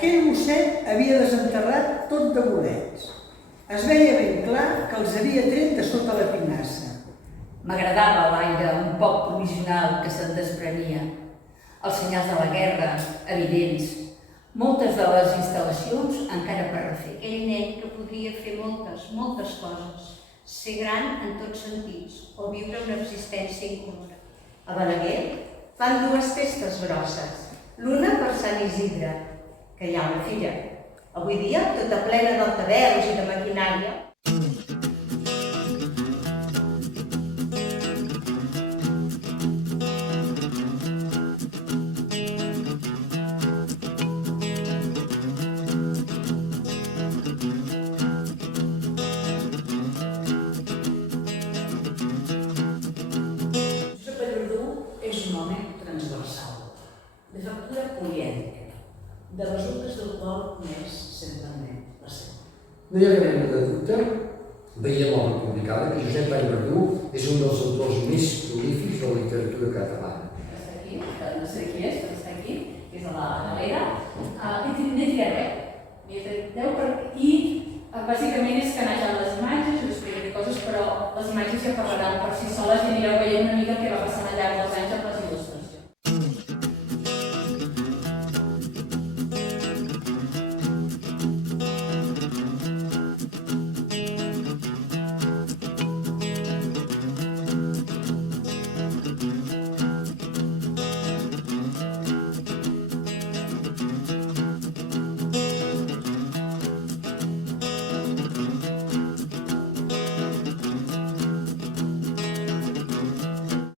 Aquell mosset havia desenterrat tot de bolets. Es veia ben clar que els havia tret de sota la pinassa. M'agradava l'aire un poc provisional que se'n desprenia. Els senyals de la guerra, evidents. Moltes de les instal·lacions encara per refer. Aquell nen que podria fer moltes coses. Ser gran en tots sentits o viure una existència incòmoda. A Balaguer fan dues festes grosses. L'una per Sant Isidre, que hi ha una fira. Avui dia tota plena d'altaveus i de maquinària. Josep Lladó és un home transversal, de factura polièdrica, de resultes del qual coneix certament la seva. No hi ha cap mena de dubte, veiem a la publicada, que Josep Vallverdú és un dels autors més prolífics de la literatura catalana. Està aquí, no sé qui és, però està aquí, és a la galera. N'he triat 10. N'he triat 10 i bàsicament és que aneixen les imatges, us explicaré coses, però les imatges ja parlaran per si soles i anireu veient una mica què va passant al llarg dels anys amb les imatges.